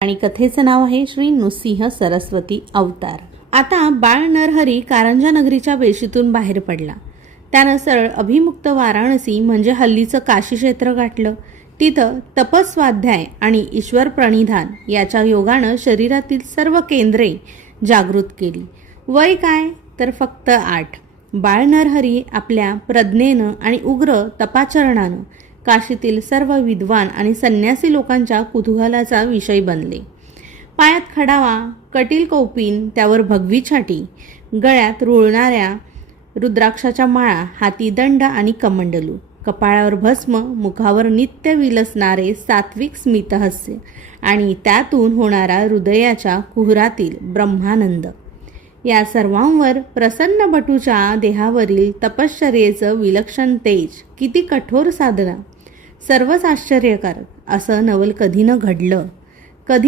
आणि कथेचं नाव आहे श्री नृसिंह सरस्वती अवतार। आता बाळ नरहरी कारंजा नगरीच्या वेशीतून बाहेर पडला। त्यानं सरळ अभिमुक्त वाराणसी म्हणजे हल्लीचं काशी क्षेत्र गाठलं। तिथं तपस्वाध्याय आणि ईश्वर प्रणिधान याच्या योगानं शरीरातील सर्व केंद्रे जागृत केली। वय काय तर फक्त 8। बाळ नरहरी आपल्या प्रज्ञेनं आणि उग्र तपाचरणानं काशीतील सर्व विद्वान आणि संन्यासी लोकांच्या कुतूहलाचा विषय बनले। पायात खडावा, कटील कौपीन, त्यावर भगवी छाटी, गळ्यात रुळणाऱ्या रुद्राक्षाच्या माळा, हाती दंड आणि कमंडलू, कपाळावर भस्म, मुखावर नित्य विलसणारे सात्विक स्मितहास्य आणि त्यातून होणारा हृदयाच्या कुहरातील ब्रह्मानंद, या सर्वांवर प्रसन्न बटूच्या देहावरील तपश्चर्येचं विलक्षण तेज, किती कठोर साधना, सर्वच आश्चर्यकारक। असं नवल कधी न घडलं, कधी